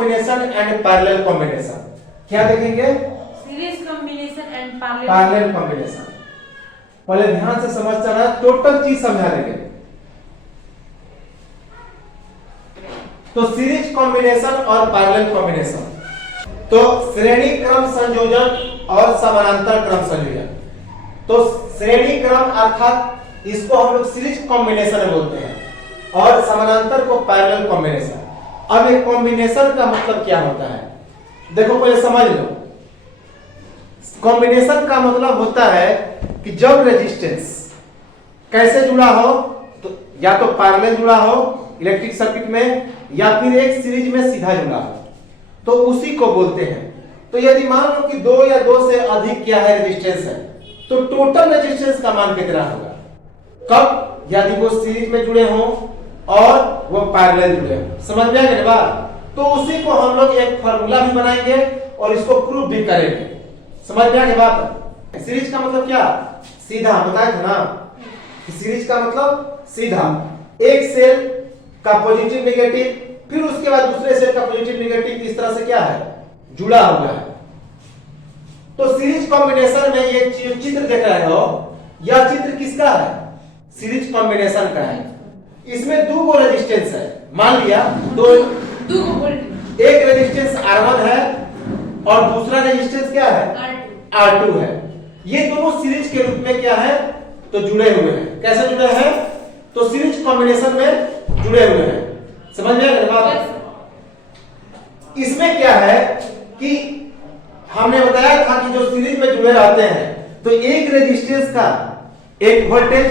Combination and parallel combination. क्या देखेंगे? Series combination and parallel combination. पहले ध्यान से समझ जाना, टोटल चीज समझा देंगे। तो सीरीज कॉम्बिनेशन और पैरेलल कॉम्बिनेशन, तो श्रेणी क्रम संयोजन और समानांतर क्रम संयोजन। तो श्रेणी क्रम अर्थात इसको हम लोग सीरीज कॉम्बिनेशन बोलते हैं और समानांतर को पैरेलल कॉम्बिनेशन। अब एक कॉम्बिनेशन का मतलब क्या होता है, देखो पहले समझ लो। कॉम्बिनेशन का मतलब होता है कि जब रेजिस्टेंस कैसे जुड़ा हो, तो या तो पैरेलल जुड़ा हो इलेक्ट्रिक सर्किट में, या फिर एक सीरीज में सीधा जुड़ा हो, तो उसी को बोलते हैं। तो यदि मान लो कि 2 या 2 से अधिक क्या है रेजिस्टेंस है, तो टोटल रेजिस्टेंस का मान कितना होगा? कब? यदि वो सीरीज में जुड़े हों और वो पैरेलल जुड़े हों। समझ में आ गया बात? तो उसी को हम लोग एक फार्मूला भी बनाएंगे और इसको प्रूव भी करेंगे। समझ में आ गया बात? सीरीज का मतलब क्या? सीधा। बताया था ना, सीरीज का मतलब सीधा। एक सेल का पॉजिटिव नेगेटिव, फिर उसके बाद दूसरे सेल का पॉजिटिव नेगेटिव, इस तरह से क्या है? जुड़ा हुआ है। तो सीरीज कॉम्बिनेशन में ये चित्र देख रहे हो, यह चित्र किसका है? सीरीज कॉम्बिनेशन का है। इसमें 2 रेजिस्टेंस है, मान लिया दो वोल्ट। एक रेजिस्टेंस R1 है और दूसरा रेजिस्टेंस क्या है? R2 है। ये दोनों सीरीज के रूप में क्या है? तो जुड़े हुए हैं। कैसे जुड़े हैं? तो सीरीज कॉम्बिनेशन में जुड़े हुए हैं। समझ में आ गया बात? इसमें क्या है कि हमने बताया था कि जो सीरीज में जुड़े रहते हैं तो एक रेजिस्टेंस का एक वोल्टेज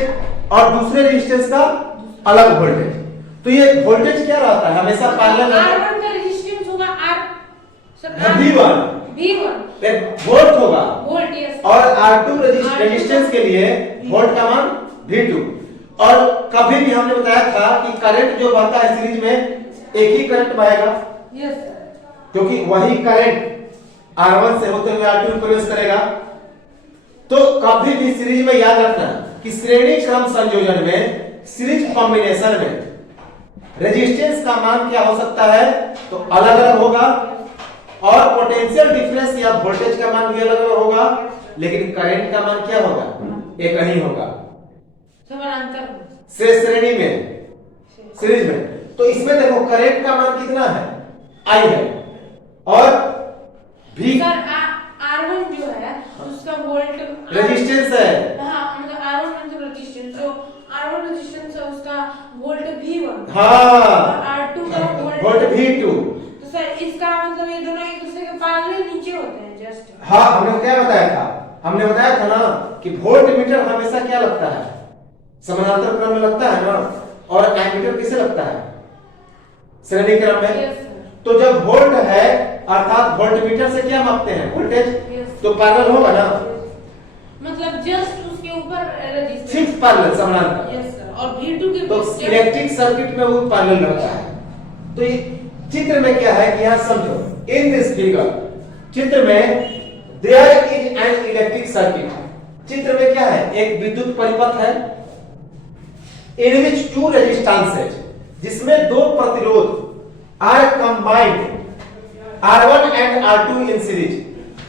और दूसरे रेजिस्टेंस का अलग वोल्टेज। तो ये वोल्टेज क्या रहता है? हमेशा पैरेलल R1 का रेजिस्टेंस होगा V1 एक वोल्ट होगा, और R2 रेजिस्टेंस के लिए वोल्ट का मान V2। और कभी भी हमने बताया था कि करंट जो बहता है सीरीज में, एक ही करंट बहेगा, क्योंकि वही करंट R1 से होते हुए R2 में प्रवेश करेगा। तो कभी भी सीरीज में याद रखना कि श्रेणी क्रम संयोजन में, सीरीज कॉम्बिनेशन में रेजिस्टेंस का मान क्या हो सकता है? तो अलग अलग होगा, और पोटेंशियल डिफरेंस या वोल्टेज का मान भी अलग अलग होगा, लेकिन करंट का मान क्या होगा? एक ही होगा। समानांतर से श्रेणी में, सीरीज में। तो इसमें देखो करंट का मान कितना है? I है, और V R1 जो है उसका वोल्ट रेजिस्टेंस है। हाँ, मतलब R1 मतलब रेजिस्टेंस, जो R1 रेजिस्टेंस है उसका वोल्ट V1। हाँ, और R2 का वोल्ट V2। तो सर इसका मतलब ये दोनों एक दूसरे के पैरेलल नीचे होते हैं जस्ट। हाँ, हमने क्या बताया था? हमने बताया था ना कि वोल्ट मीटर हमेशा क्या लगता है? समानांतर क्रम में लगता है ना, और एमीटर किसे लगता है? श्रेणी क्रम में। तो जब वोल्ट है अर्थात वोल्ट मीटर से क्या मापते हैं? वोल्टेज। तो पैरेलल होगा ना, मतलब जस्ट उसके ऊपर रेजिस्टेंस सिर्फ पैरेलल समानांतर। Yes sir. और V2 के तो इलेक्ट्रिक सर्किट में वो पैरेलल रहता है। तो ये चित्र में क्या है कि यहां समझो, इन दिस फिगर, चित्र में there is an electric circuit. चित्र में क्या है? एक विद्युत परिपथ है, इन विच 2 रेजिस्टेंसेस, जिसमें 2 प्रतिरोध are combined, R1 and R2 in series.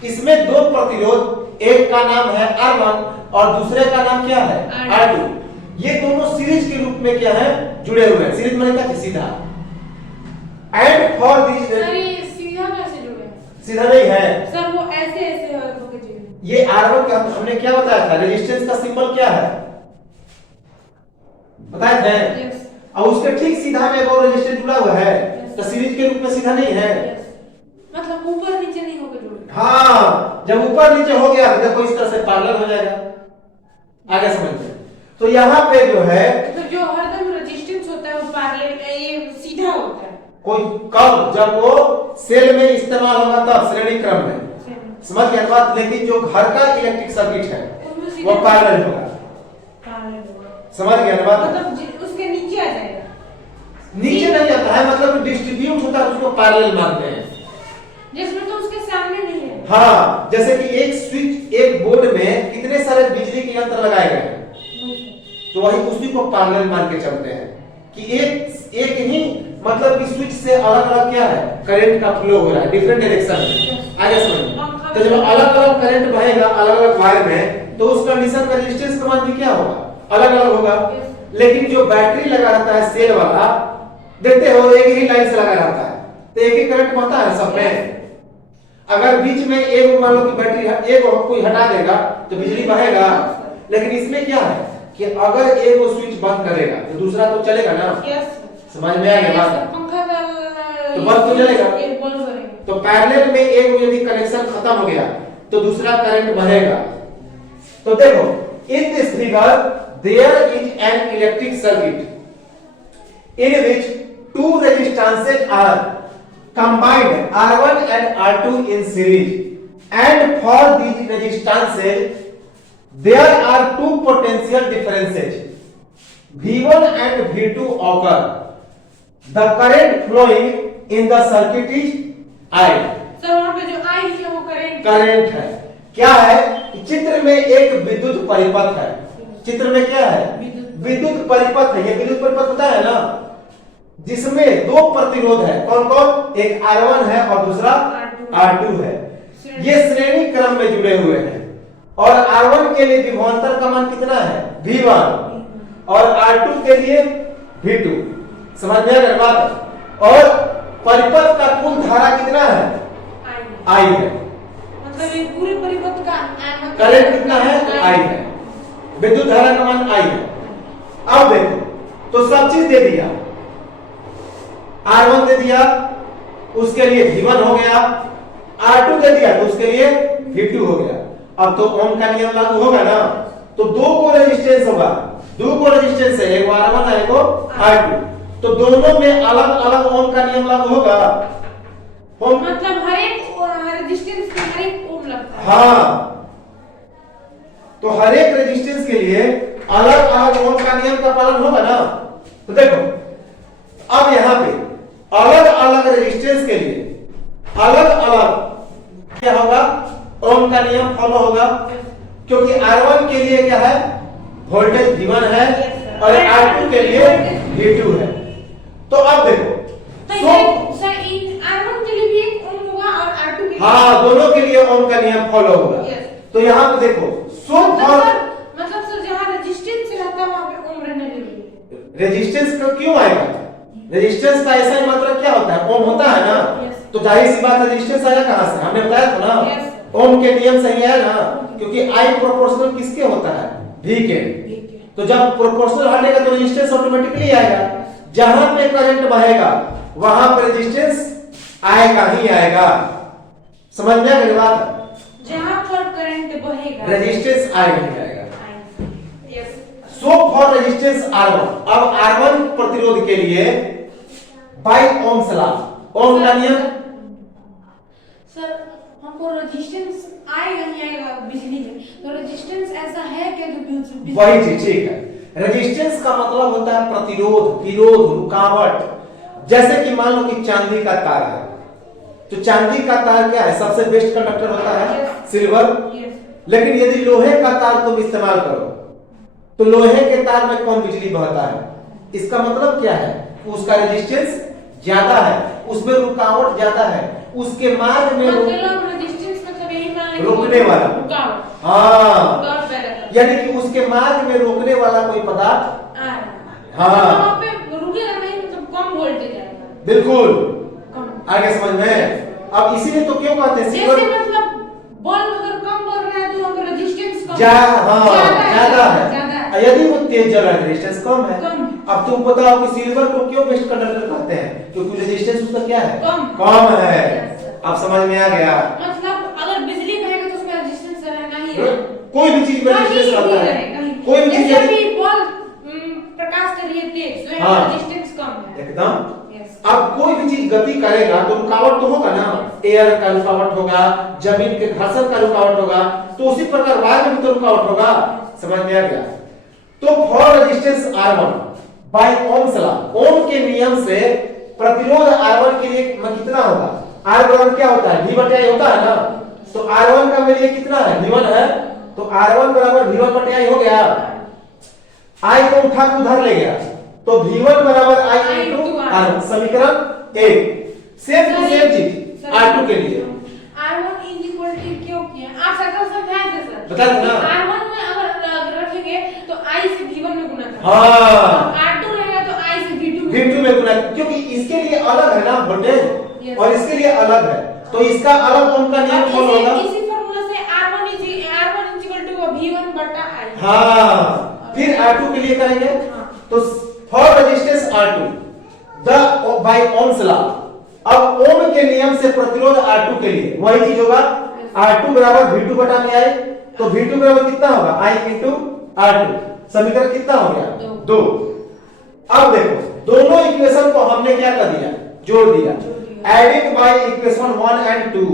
इसमें 2 प्रतिरोध, एक का नाम है R1 और दूसरे का नाम क्या है? R2। ये दोनों सीरीज के रूप में क्या है? जुड़े हुए हैं। सीरीज माने क्या? सीधा। एंड फॉर दिस, सर ये सीधा कैसे जुड़े हैं? सीधा नहीं है सर, वो ऐसे ऐसे होके जुड़े। ये R1 का हमने क्या बताया था? रेजिस्टेंस का सिंबल क्या है? बताया था। यस। और उसके ठीक सीधा में वो रेजिस्टेंस जुड़ा हुआ है, तो सीरीज के रूप में सीधा नहीं है। मतलब ऊपर नीचे नहीं होके जुड़े। हाँ, जब ऊपर नीचे हो गया तो देखो इस तरह से पैरेलल हो जाएगा। आगे समझते हैं। तो यहाँ पे जो है, तो जो हरदम रेजिस्टेंस होता है वो पैरेलल, ये सीधा होता है। कोई कब? जब वो सेल में इस्तेमाल होगा तब, श्रेणी क्रम में। समझ गया बात? लेकिन जो घर का इलेक्ट्रिक सर्किट है वो पैरेलल होगा। समझ गया बात? मतलब उसके नीचे आ जाएगा। नीचे नहीं आता है, मतलब डिस्ट्रीब्यूट होता है, उसको पैरेलल मानते हैं। जिसमें तो उसके सामने नहीं है। हाँ, जैसे कि एक स्विच, एक बोर्ड में कितने सारे बिजली के यंत्र लगाए गए हैं, तो वही उसी को पैरेलल मान के चलते हैं कि एक ही मतलब कि स्विच से अलग अलग क्या है, करंट का फ्लो हो रहा है डिफरेंट डायरेक्शन में। आगे समझ। तो जब अलग अलग करंट बहेगा अलग अलग वायर में, तो उस कंडीशन में रेजिस्टेंस का मान भी क्या होगा, अलग अलग होगा। लेकिन जो बैटरी लगा रहता है सेल वाला, देखते हो एक ही लाइन से लगा रहता है, तो एक ही करंट बहता है सब में। अगर बीच में एक मान लो कि बैटरी एक कोई हटा देगा तो बिजली बहेगा। लेकिन इसमें क्या है कि अगर एक वो स्विच बंद करेगा तो दूसरा तो चलेगा ना। समझ में आ गया बात? पंखा का तो बंद तो चलेगा। बंद करेंगे तो पैरेलल में एक यदि कनेक्शन खत्म हो गया तो दूसरा करंट बहेगा। तो देखो in this figure there is an electric circuit in which two resistances are combined R1 and R2 in series, and for these resistances there are two potential differences V1 and V2 occur. The current flowing in the circuit is I. Sir वहां पे जो I है वो current है। क्या है कि चित्र में एक विद्युत परिपथ है। चित्र में क्या है, विद्युत परिपथ है। ये विद्युत परिपथ पता है ना, जिसमें दो प्रतिरोध है। कौन कौन, एक R1 है और दूसरा R2 है। ये श्रेणी क्रम में जुड़े हुए हैं और R1 के लिए विभवांतर का मान कितना है, V1, और R2 के लिए V2। समझ में आ गया बात? और परिपथ का कुल धारा कितना है, I है। मतलब ये पूरे परिपथ का करंट कितना है, I है। विद्युत धारा का मान I है। अब देखो तो सब चीज दे दिया, R1 दे दिया उसके लिए V1 हो गया, R2 दे दिया तो उसके लिए V2 हो गया। अब तो ओम का नियम लागू होगा ना, तो दो को रेजिस्टेंस होगा, दो को रेजिस्टेंस है, एक R1 है एक R2, तो दोनों में अलग अलग ओम का नियम लागू होगा। मतलब हर एक रेजिस्टेंस के हर एक ओम लगता है। हाँ, तो हर एक रेजिस्टेंस के लिए अलग अलग ओम का नियम का पालन होगा ना। तो देखो अब यहां पे अलग अलग रेजिस्टेंस के लिए अलग अलग क्या होगा, ओम का नियम फॉलो होगा। क्योंकि R1 के लिए क्या है, वोल्टेज V1 है और R2 के लिए V2 है। तो अब देखो सर इन R1 के लिए भी एक ओम होगा और R2 के लिए, हाँ दोनों के लिए ओम का नियम फॉलो होगा। तो यहाँ पे देखो मतलब सर जहाँ रेजिस्टेंस रहता है वहाँ पे ओम रहने जरूरी है। रेजिस्टेंस का क्यों आएगा, रेजिस्टेंस का ऐसा ही मतलब क्या होता है, ओम होता है ना। तो जाहिर सी बात है रेजिस्टेंस आया कहां से, हमने बताया था ना, ओम के नियम से ही आया ना। क्योंकि I प्रोपोर्शनल किसके होता है, V के। तो जब प्रोपोर्शनल हटेगा तो रेजिस्टेंस ऑटोमेटिकली आएगा। जहां पे करंट बहेगा वहां पर रेजिस्टेंस आएगा ही आएगा। समझ में आ गई बात? जहां पर करंट बहेगा रेजिस्टेंस आएगा ही आएगा। सो फॉर रेजिस्टेंस R1, अब R1 प्रतिरोध के लिए बाय ओम्स लॉ, ओम का नियम। सर हमको रेजिस्टेंस आएगा नहीं आएगा बिजली में, तो रेजिस्टेंस ऐसा है क्या जो वही चीज ठीक है। रेजिस्टेंस का मतलब होता है प्रतिरोध, विरोध, रुकावट। जैसे कि मान लो कि चांदी का तार है, तो चांदी का तार क्या है, सबसे बेस्ट कंडक्टर होता है सिल्वर। लेकिन यदि लोहे का तार तुम इस्तेमाल करो तो लोहे के तार में कौन बिजली बहता है, इसका मतलब क्या है, उसका रेजिस्टेंस ज्यादा है, उसमें रुकावट ज्यादा है, उसके मार्ग में रोकने वाला, हाँ, यानी कि उसके मार्ग में रोकने वाला कोई पदार्थ, हाँ रुकेगा नहीं, मतलब कम वोल्टेज आएगा। बिल्कुल, आगे समझ में। अब इसीलिए तो क्यों कहते हैं जैसे मतलब बल्ब अगर कम बढ़ रहा है तो अगर रेजिस्टेंस कम ज्यादा है, यदि वो तेज जल रहा है रेजिस्टेंस कम है। अब तुम बताओ कि सिल्वर को क्यों बेस्ट कंडक्टर कहते हैं, क्योंकि रेजिस्टेंस उसका क्या है, कम है। अब समझ में आ गया, मतलब अगर बिजली बहेगा तो उसका रेजिस्टेंस रहना ही है। कोई भी चीज में रेजिस्टेंस रहता है, कोई भी चीज जैसे भी बल्ब प्रकाश कर रही है तेज, तो यहाँ रेजिस्टेंस कम है एकदम। अब कोई भी चीज गति करेगा तो रुकावट तो होगा ना, एयर का रुकावट होगा, जमीन के घर्षण का रुकावट होगा, तो उसी प्रकार वायु में भी तो रुकावट होगा। समझ में आ गया? तो for resistance R1 by Ohm's law, Ohm के नियम से प्रतिरोध R1 के लिए कितना होगा, R बराबर क्या होता है, V/I होता है ना। तो R1 का मेरे लिए कितना है, V1 है, तो R1 बराबर V1/I हो गया। I को उठा के उधर ले गया तो तो V1 बराबर I इंटू R1, समीकरण 1। सेम टू सेम चीज R2 के लिए R1 इज इक्वल टू क्यों किया आप सर्कल समझाए थे सर, बता दो ना। R1 में अगर रखेंगे तो I से V1 में गुना करेंगे, हाँ R2 रहेगा तो I से V2 में गुना, क्योंकि इसके लिए अलग है ना वोल्टेज और इसके लिए अलग है, तो इसका अलग ओम का नियम फॉलो होगा। इसी फार्मूला से R1 is equal to V1 बटा I। हाँ फिर R2 के लिए करेंगे, तो for resistance R2 the by Ohm's law, अब ओम के नियम से प्रतिरोध R2 के लिए वही चीज होगा, R2 बराबर V2 बटा में I, तो V2 बराबर कितना होगा I इंटू R2, समीकरण कितना हो गया 2। अब देखो दोनों इक्वेशन को हमने क्या कर दिया, जोड़ दिया, एडिंग बाय इक्वेशन 1 एंड 2,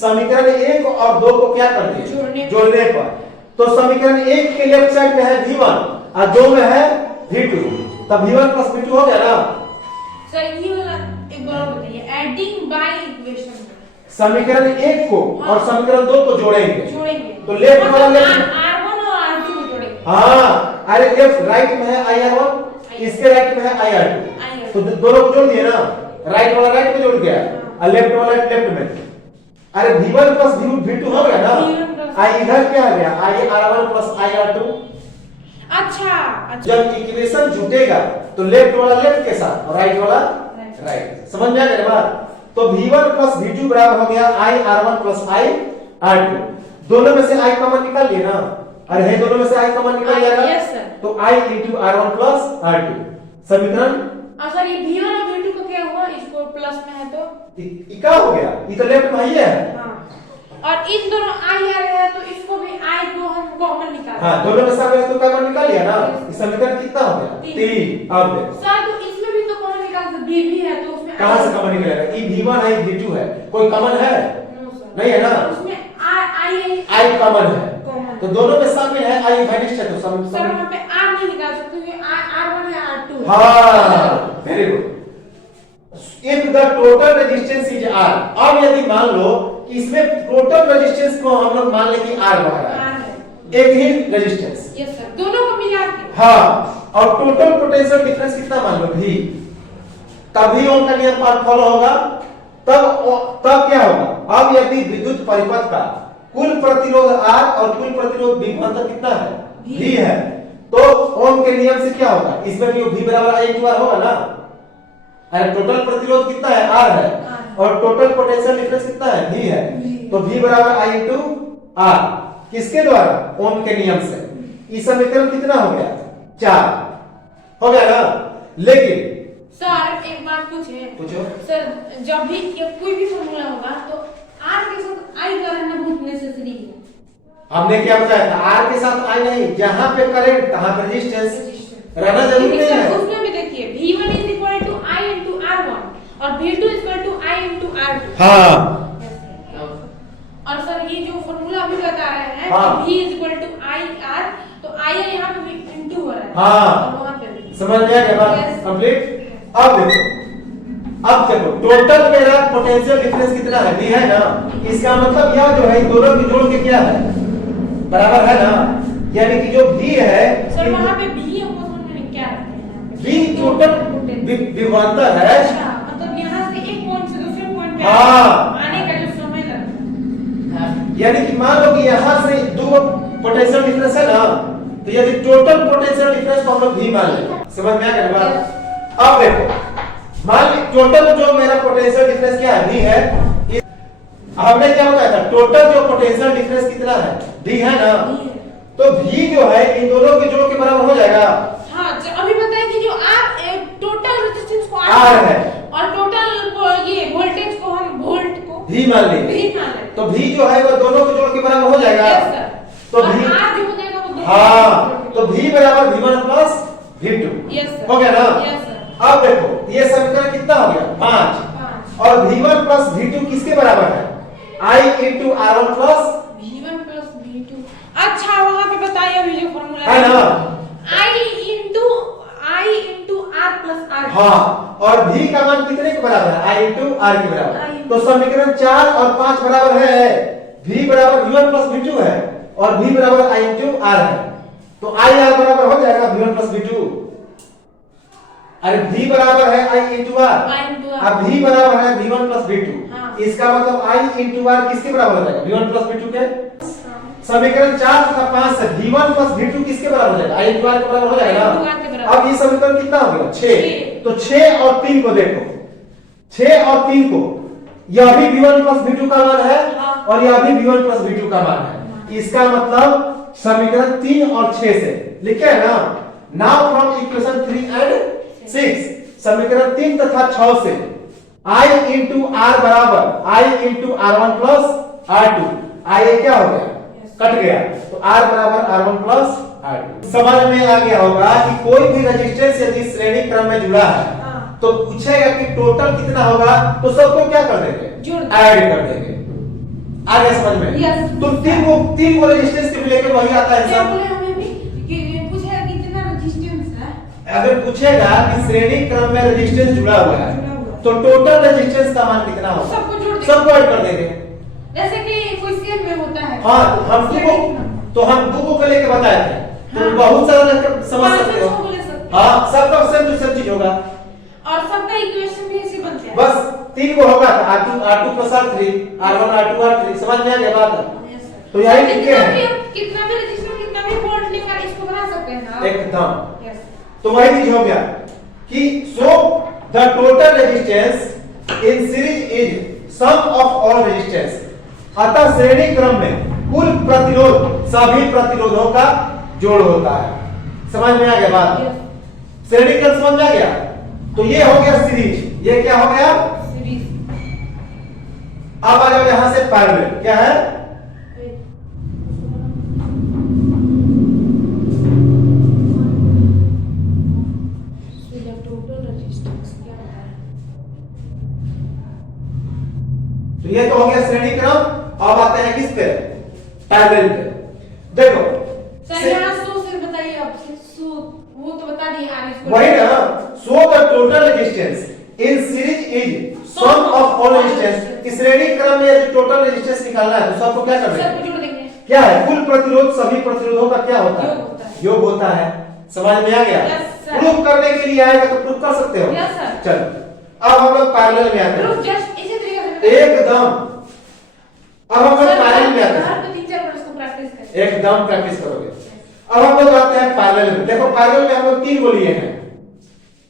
समीकरण 1 और 2 को क्या कर दिया जोड़ने पर, तो समीकरण 1 के लेफ्ट साइड में है V1 और 2 में है V2, तब V1 प्लस V2 हो गया ना सर। ये वाला एक बार बताइए, एडिंग बाय इक्वेशन समीकरण 1 को और समीकरण 2 को जोड़ेंगे तो लेफ्ट वाला लेफ्ट R1 और R2 को जोड़ेंगे। हाँ अरे लेफ्ट राइट में है IR1, इसके राइट में है IR2, तो दोनों को जोड़ दिए ना, राइट वाला राइट में जोड़ गया और लेफ्ट वाला लेफ्ट में, अरे V1 प्लस V2 हो गया ना, आई इधर क्या आ गया IR1 प्लस IR2। अच्छा जब इक्वेशन जुटेगा तो लेफ्ट वाला लेफ्ट के साथ और राइट वाला राइट, समझ में आ गया बात। तो V1 प्लस V2 बराबर हो गया IR1 प्लस IR2, दोनों में से I कॉमन निकाल लिए ना, अरे है दोनों में से I कॉमन निकल जाएगा, तो I into R1 plus R2, समीकरण सर ये V1 और V2 का क्या हुआ, इसको प्लस में है तो क्या हो गया, ये तो लेफ्ट में ही है। हाँ। और इन दोनों I आ रहा है तो इसको भी I को हम कॉमन निकाल, हाँ दोनों में से तो कॉमन निकाल लिया ना, इस समीकरण कितना हो गया 3। अब देखो सर तो इसमें भी तो कॉमन निकाल सकते, B भी है तो उसमें कहां से कॉमन निकलेगा, ये V1 है V2 है, कोई कॉमन है नहीं है ना, उसमें I कॉमन है, तो दोनों में शामिल है I वैनिश है, तो सर वहां पे R नहीं निकाल सकते क्योंकि R1 है R2। हाँ very good. If the total resistance is R, अब यदि मान लो कि इसमें टोटल रेजिस्टेंस को हम लोग मान ले कि R है, एक ही रेजिस्टेंस, यस सर, दोनों को मिला के, हाँ, और टोटल पोटेंशियल डिफरेंस कितना मान लो V, तभी ओम का नियम फॉलो होगा, तब क्या होगा, अब यदि विद्युत परिपथ का कुल प्रतिरोध R और कुल प्रतिरोध विभवांतर कितना है V है, तो ओम के नियम से क्या होगा, इसमें भी V बराबर I इंटू R होगा ना, अरे टोटल प्रतिरोध कितना है R है और टोटल पोटेंशियल डिफरेंस कितना है V है, तो V बराबर I इंटू R, किसके द्वारा ओम के नियम से, इस समीकरण कितना हो गया 4 हो गया ना। लेकिन सर एक बात पूछो सर, जब भी कोई भी फॉर्मूला होगा तो R के साथ I का रहना बहुत नेसेसरी है, हमने क्या बताया था, R के साथ I नहीं, जहां पे करंट तहां पे रेजिस्टेंस रहना जरूरी नहीं है। उसमें भी देखिए V1 is equal to I into R1 और V2 is equal to I into R2। हां और सर ये जो फार्मूला अभी बता रहे हैं हाँ। V is equal to IR, तो I यहां पे इनटू हो रहा है, हां और वहां पे भी समझ में आ गया बात कंप्लीट। अब देखो टोटल मेरा पोटेंशियल डिफरेंस कितना है V है ना, इसका मतलब यह जो है दोनों की जोड़ के क्या है बराबर है ना, यानी कि जो V है सर वहां पे V हमको समझ में क्या रखते हैं, V टोटल विभवांतर है, अच्छा मतलब यहां से एक पॉइंट से दूसरे पॉइंट पे हाँ। आने का जो समय लगता है, यानी कि मान लो कि यहां से दो पोटेंशियल डिफरेंस है ना, तो यदि टोटल पोटेंशियल डिफरेंस को हम लोग V मान ले, समझ में आ गया बात। अब देखो मान ली टोटल जो मेरा पोटेंशियल डिफरेंस क्या है V है, हमने क्या बताया था टोटल जो पोटेंशियल डिफरेंस कितना है V है ना, तो V जो है इन दोनों के जोड़ के बराबर हो जाएगा। हाँ अभी बताया कि जो R टोटल रेजिस्टेंस को R है और टोटल ये वोल्टेज को हम वोल्ट को V मान लेंगे, तो V जो है वो दोनों के जोड़ के बराबर हो जाएगा, तो V R जो हो जाएगा वो हाँ, तो V बराबर V1 प्लस V2 हो गया ना। अब देखो ये समीकरण कितना हो गया 5 और V1 प्लस V2 किसके बराबर है I into R1 plus V1 plus V2। अच्छा वहां पे बताइए अभी जो फार्मूला है ना, I into R plus R। हाँ और V का मान कितने के बराबर है I इंटू R के बराबर, तो समीकरण 4 और 5 बराबर है, V बराबर V1 प्लस V2 है और V बराबर I इंटू R है, तो I R बराबर हो जाएगा V1 प्लस V2। अरे V बराबर है I into R। I into R। अब V बराबर है V1 plus V2। हाँ। इसका मतलब I into R किसके बराबर हो जाएगा? V1 plus V2 के। समीकरण 4 तथा 5 से V1 plus V2 किसके बराबर हो जाएगा? I into R के बराबर हो जाएगा ना। अब ये समीकरण कितना हो गया? 6। तो 6 और 3 को देखो, 6 और 3 को, यह भी V1 plus V2 का मान है और यह भी V1 plus V2 का मान है। इसका मतलब समीकरण 3 और 6 से लिखे है ना। नाउ फ्रॉम इक्वेशन 3 एंड 6, समीकरण 3 तथा 6 से I into R बराबर I into R1 plus R2। I क्या हो गया? कट गया, तो R बराबर R1 plus R2। समझ में आ गया होगा कि कोई भी रेजिस्टेंस यदि श्रेणी क्रम में जुड़ा है तो पूछेगा कि टोटल कितना होगा, तो सबको क्या कर देंगे? ऐड कर देंगे। आ गया समझ में? yes। तो तीन को रेजिस्टेंस के लेके वही आता है सब। हमें भी कि पूछेगा कितना रेजिस्टेंस है। अगर पूछेगा कि श्रेणी क्रम में रेजिस्टेंस जुड़ा हुआ है तो टोटल रेजिस्टेंस का मान कितना होगा, सबको जोड़ देंगे, सबको ऐड कर देंगे। जैसे कि कोई सेल में होता है। हाँ, हम दो को लेके बताए थे, तो बहुत सारा समझ सकते हो। हाँ, सबका सेम टू सेम चीज होगा और सबका इक्वेशन भी ऐसे बनते हैं। बस 3 को होगा R2 plus R3, R1 R2 R3। समझ में आ गया बात? तो यही लिखे हैं। कितना भी रेजिस्टेंस कितना भी वोल्ट लेकर इसको बना सकते हैं ना एकदम। यस। तो वही चीज हो गया कि so the total resistance in series is sum of all resistance. अतः श्रेणी क्रम में कुल प्रतिरोध सभी प्रतिरोधों का जोड़ होता है। समझ में आ गया बात? श्रेणी क्रम समझ में आ गया? तो ये हो गया सीरीज, ये क्या हो गया? सीरीज। अब आ जाओ यहां से पैरेलल। क्या है? तो ये तो हो गया श्रेणी क्रम। अब आते हैं किस पे? पैरेलल पे। देखो सर यहाँ सो से बताइए आप सो वो तो बता दिए आगे इसको। वही ना, so the total resistance in series is sum of all resistance. इस श्रेणी क्रम में यदि टोटल रेजिस्टेंस निकालना है तो सबको क्या करना है? सबको जोड़ देंगे। क्या है? कुल प्रतिरोध सभी प्रतिरोधों का क्या होता है? योग होता है। समझ में आ गया? प्रूफ करने के लिए आएगा तो प्रूफ कर सकते हो। Yes sir. चलो अब हम लोग पैरेलल में आते हैं। प्रूफ जस्ट इसी तरीके से एकदम। अब हम लोग पैरेलल में आते हैं। हर पे 3-4 बार इसको प्रैक्टिस करें। एकदम प्रैक्टिस करोगे। अब हम लोग आते हैं पैरेलल में। देखो पैरेलल में हम लोग 3 को लिए हैं,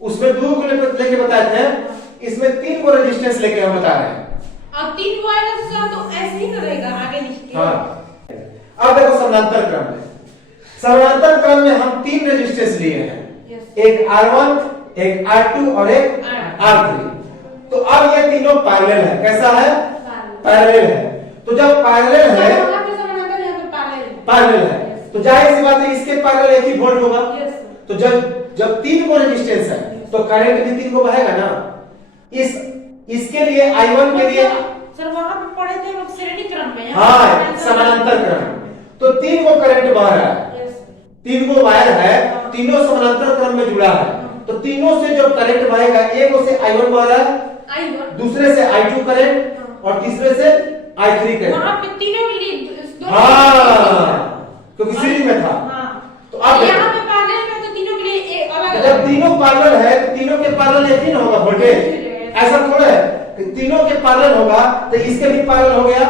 उसमें 2 को लेके बताए थे, इसमें 3 को रेजिस्टेंस लेके हम बता रहे हैं। अब 3 को आएगा तो सर तो ऐसे ही ना रहेगा आगे लिख के। हाँ। अब देखो समानांतर क्रम में, समानांतर क्रम में हम 3 रेजिस्टेंस लिए हैं। एक R1, एक R2 और एक R3। तो अब ये तीनों पैरेलल है। कैसा है? पैरेलल है। तो जब पैरेलल है, यहाँ पे समानांतर, यहाँ पे पैरेलल है, तो जाहिर सी बात है इसके पैरेलल एक ही वोल्ट होगा। तो जब 3 को रेजिस्टेंस है तो करंट भी 3 को बहेगा ना। इसके लिए I1 के लिए सर वहां पे पढ़े थे लोग श्रेणी क्रम में। हाँ, समानांतर क्रम। तो 3 को करंट बह रहा है, 3 को वायर है, तीनों समानांतर क्रम में जुड़ा है। तो तीनों से जो करंट बहेगा, एक से I1 बह रहा है, दूसरे से I2 करंट और तीसरे से I3 करंट। वहां पे तीनों के लिए हाँ, क्योंकि सीरीज में था। तो अब यहाँ पे पैरेलल में तो तीनों के लिए एक अलग जब तीनों पैरेलल है तो तीनों के पैरेलल एक ही ना होगा वोल्टेज। ऐसा थोड़ा है कि तीनों के पैरेलल होगा तो इसके भी पैरेलल हो गया,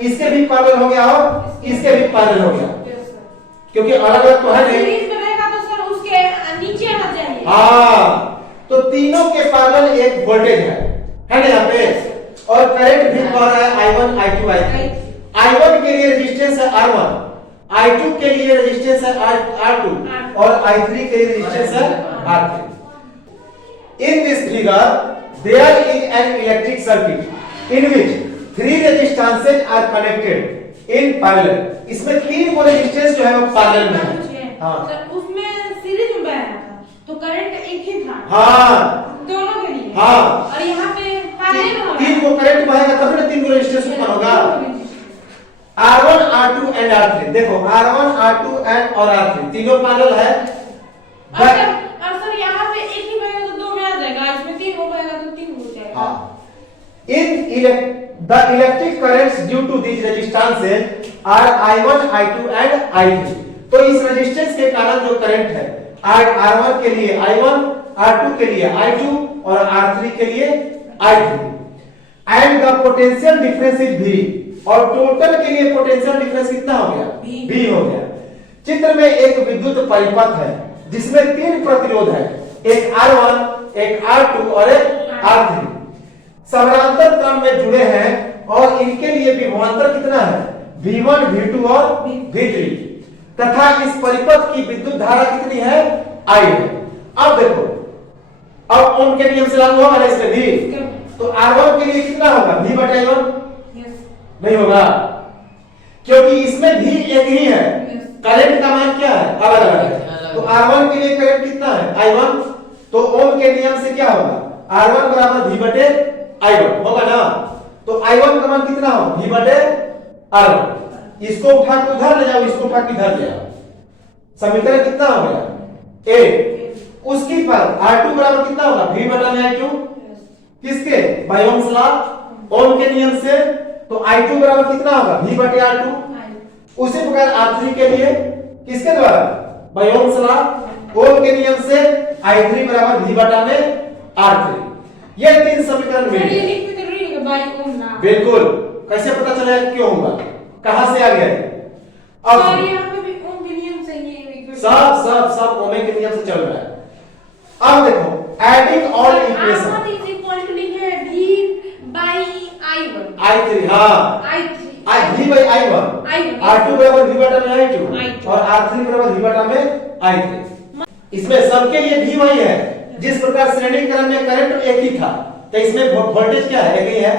इसके भी पैरेलल हो गया और इसके भी पैरेलल हो गया, क्योंकि अलग अलग तो है नहीं। सीरीज में रहेगा तो सर उसके नीचे आना चाहिए। हाँ, तो तीनों के पैरेलल एक वोल्टेज है ना यहाँ पे, और करंट भी बह रहा है I1 I2 I3। I1 के लिए रेजिस्टेंस है R1, I2 के लिए रेजिस्टेंस है R2 और I3 के लिए रेजिस्टेंस है R3। In this figure there is an electric circuit in which 3 resistances are connected in parallel। इसमें 3 को रेजिस्टेंस जो है वो पैरेलल में है। हाँ, सर उसमें सीरीज में बह रहा था तो करंट एक ही था। हाँ, दोनों के लिए। हाँ, और यहाँ पे पैरेलल में 3 को करंट बहेगा तब ना 3 को रेजिस्टेंस उत्पन्न होगा। R1 R2 and R3। देखो R1 R2 एंड और R3 तीनों पैरेलल है। और सर यहाँ पे एक ही बहेगा तो 2 में आ जाएगा, इसमें 3 हो बहेगा तो 3 हो जाएगा। हाँ, the electric currents due to these resistances are I1 I2 and I3। तो इस रेजिस्टेंस के कारण जो करंट है R1 के लिए I1 R2 के लिए I2 और R3 के लिए I3 and the potential difference is V और टोटल के लिए पोटेंशियल डिफरेंस कितना हो गया V हो गया। चित्र में एक विद्युत परिपथ है जिसमें 3 प्रतिरोध है, एक R1, एक R2 और एक R3 समानांतर क्रम में जुड़े हैं और इनके लिए विभवांतर कितना है V1, V2 और V3 तथा इस परिपथ की विद्युत धारा कितनी है I है। अब देखो, अब ओम के नियम से लागू होगा ना इसमें भी, तो R1 के लिए कितना होगा V/I1 नहीं होगा क्योंकि इसमें भी एक ही है, करंट का मान क्या है अलग अलग है। तो R1 के लिए करंट कितना है I1, तो ओम के नियम से क्या होगा R1 बराबर V/I1 होगा ना। तो I1 का मान कितना होगा V/R1। इसको उठा के उधर ले जाओ, इसको उठा के इधर ले आओ, समीकरण कितना हो गया A। उसकी पर R2 बराबर कितना होगा V/I2 किसके बाय ओम्स लॉ ओम के नियम से, तो I2 बराबर कितना होगा V/R2। उसी प्रकार R3 के लिए किसके द्वारा बाय ओम्स लॉ ओम के नियम से I3 बराबर V/R3। ये 3 समीकरण मिल गए। बिल्कुल, कैसे पता चला क्यों होगा, कहां से आ गया अब यहाँ पे भी ओम के नियम से ही सब ओम के नियम से चल रहा है। अब देखो एडिंग ऑल इक्वेशन I3 हाँ V/I1 R2 बराबर V/I2 और R3 बराबर V/I3। इसमें सबके लिए भी वही है, जिस प्रकार श्रेणी क्रम में करंट एक ही था तो इसमें वोल्टेज क्या है एक ही है।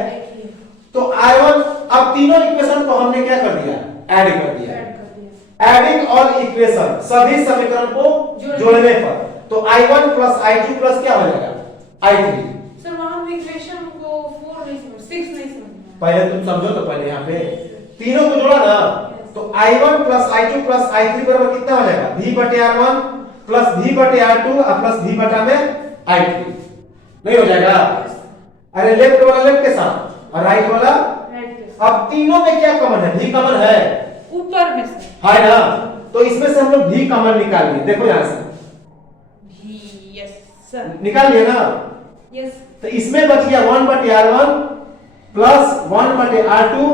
तो I1 अब तीनों इक्वेशन को हमने क्या कर दिया ऐड कर दिया। एडिंग ऑल इक्वेशन सभी समीकरण को जोड़ने पर तो I1 प्लस I2 प्लस क्या हो जाएगा I3। सर वहां पे इक्वेशन को 4 नहीं समझ 6 नहीं समझ पहले तुम समझो तो पहले यहाँ पे तीनों को जोड़ा ना, तो I1 plus I2 plus I3 बराबर कितना हो जाएगा V/R1 प्लस V/R2 और प्लस V/I3 नहीं हो जाएगा। अरे लेफ्ट वाला लेफ्ट के साथ और राइट वाला अब तीनों में क्या कॉमन है V कॉमन है ऊपर में है ना, तो इसमें से हम लोग V कॉमन निकाल लिए। देखो यहां से यस सर निकाल लिए ना, यस तो इसमें बच गया 1/R1 प्लस 1/R2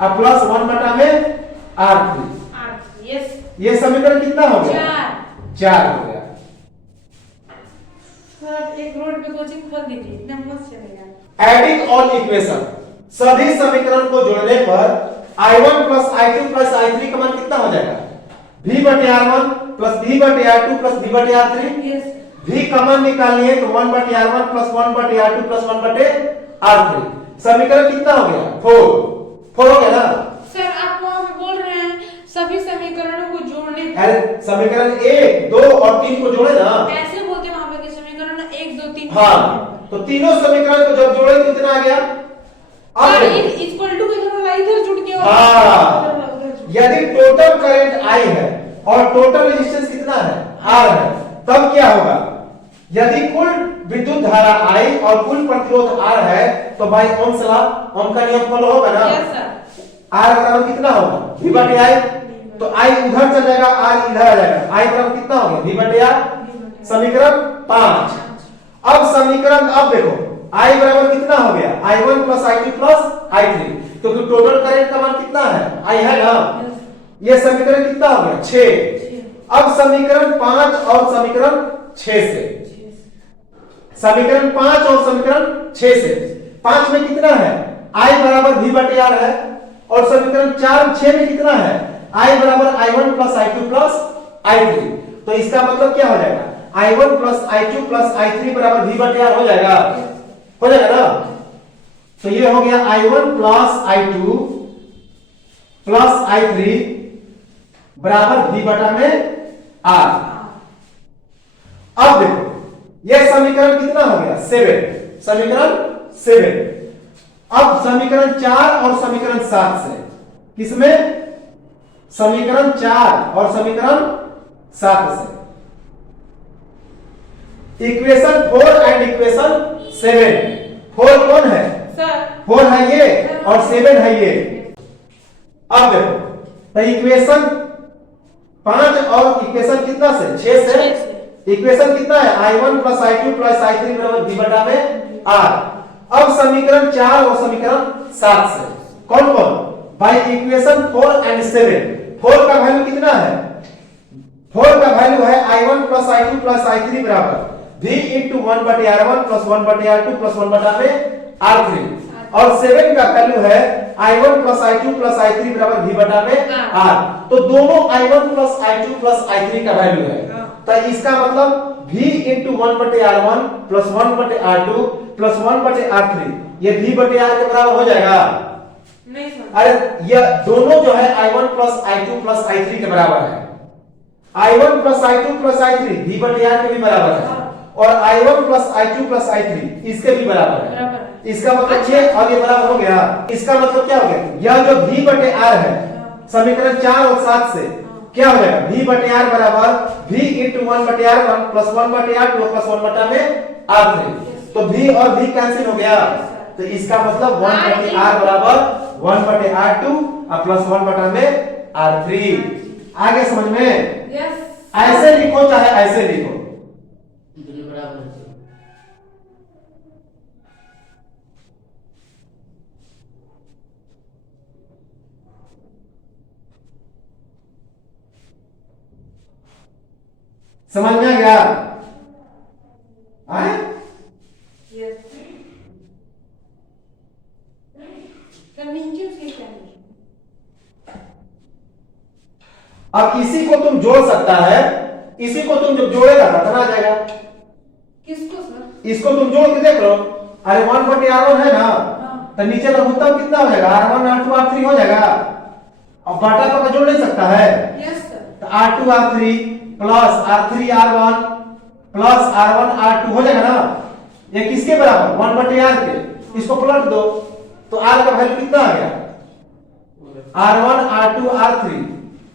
और प्लस 1/R3। यस ये समीकरण कितना हो गया 4 हो गया। सर एक रोड पे कोचिंग खोल दीजिए, इतना मस्त चलेगा। एडिंग ऑल इक्वेशन सभी समीकरण को जोड़ने पर I1 plus I2 plus I3 का मान कितना हो जाएगा V/R1 plus V/R2 plus V/R3। Yes V common निकालिए तो 1/R1 plus 1/R2 plus 1/R3 समीकरण कितना हो गया 4 हो गया ना। सर आप वहां पे बोल रहे हैं सभी समीकरणों को जोड़ने अरे समीकरण 1 2 और 3 को जोड़े ना, ऐसे बोलते हैं वहां पे कि समीकरण 1 2 3 हाँ, तो तीनों समीकरण को जब जोड़े तो कितना आ गया और इक्वल टू इधर जुड़ गया। हाँ, यदि टोटल करंट I है और टोटल रेजिस्टेंस कितना है R है, तब क्या होगा यदि कुल विद्युत धारा I और कुल प्रतिरोध R है तो भाई ओम्स लॉ ओम का नियम फॉलो होगा ना। यस सर R बराबर कितना होगा V/I, तो I उधर चल जाएगा R इधर आ जाएगा, I बराबर कितना हो गया V/R। समीकरण 5। अब समीकरण अब देखो I बराबर कितना हो गया I1 plus I2 plus I3 क्योंकि टोटल करंट का मान कितना है I है ना। ये समीकरण कितना हो गया 6। अब समीकरण 5 और समीकरण 6 से समीकरण 5 और समीकरण 6 से 5 में कितना है I बराबर V/R है और समीकरण 4 6 में कितना है I बराबर I1 plus I2 plus I3। तो इसका मतलब क्या हो जाएगा I1 plus I2 plus I3 बराबर V/R हो जाएगा ना। तो ये हो गया I1 plus I2 plus I3 बराबर V/R। अब देखो ये समीकरण कितना हो गया 7 समीकरण 7। अब समीकरण 4 और समीकरण 7 से किसमें समीकरण 4 और समीकरण 7 से इक्वेशन 4 एंड इक्वेशन 7। 4 कौन है सर 4 है ये और 7 है ये। अब देखो तो इक्वेशन 5 और इक्वेशन कितना से 6 से इक्वेशन कितना है I1 plus I2 plus I3 बराबर V बटा में R। अब समीकरण 4 और समीकरण 7 से कौन कौन बाय इक्वेशन 4 एंड 7। 4 का वैल्यू कितना है 4 का वैल्यू है I1 plus I2 plus I3 बराबर V into 1 बटे R1 प्लस 1 बटे R2 प्लस 1 बटा में R3। और 7 का वैल्यू है I1 plus I2 plus I3 बराबर V बटा में R। तो दोनों I1 plus I2 plus I3 का वैल्यू है, तो इसका मतलब V into 1 बटे R1 प्लस 1 बटे R2 प्लस 1 बटे R3 ये V बटे R के बराबर हो जाएगा नहीं सर। अरे ये दोनों जो है I1 plus I2 plus I3 के बराबर है। I1 plus I2 plus I3 V बटे R के भी बराबर है और I1 plus I2 plus I3 इसके भी बराबर है। इसका मतलब ये और ये बराबर हो गया। इसका मतलब क्या हो गया यह जो V बटे R है समीकरण 4 और 7 से क्या हो जाएगा V बटे R बराबर V into 1 बटे R1 प्लस 1 बटे R2 प्लस 1 बटा में R3। तो V और V कैंसिल हो गया, तो इसका मतलब 1 बटे R बराबर 1 बटे R2 और प्लस 1 बटा में R3। आगे समझ में ऐसे लिखो चाहे ऐसे लिखो समझ में आ गया आए? अब इसी को तुम जोड़ सकता है, इसी को तुम जब जोड़ेगा कितना आ जाएगा किसको सर इसको तुम जोड़ के देख लो। अरे 1 बटे R1 है ना तो नीचे लघुत्तम कितना हो जाएगा R1 R2 R3 हो जाएगा। अब बाटा को जोड़ नहीं सकता है यस सर। तो R2 R3 plus R3 R1 plus R1 R2 हो जाएगा ना। ये किसके बराबर 1 बटे R के, इसको पलट दो तो R का वैल्यू कितना आ गया R1 R2 R3।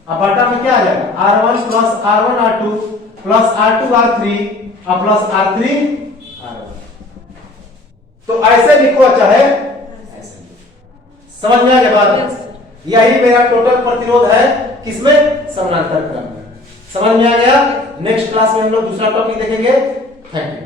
अब बटा में क्या आ जाएगा R1 plus R1 R2 plus R2 R3 और प्लस R3 R1। तो ऐसे लिखो चाहे ऐसे। समझ में आ गया बात? यही मेरा टोटल प्रतिरोध है किसमें समानांतर क्रम में। समझ में आ गया? नेक्स्ट क्लास में हम लोग दूसरा टॉपिक देखेंगे। Thank you.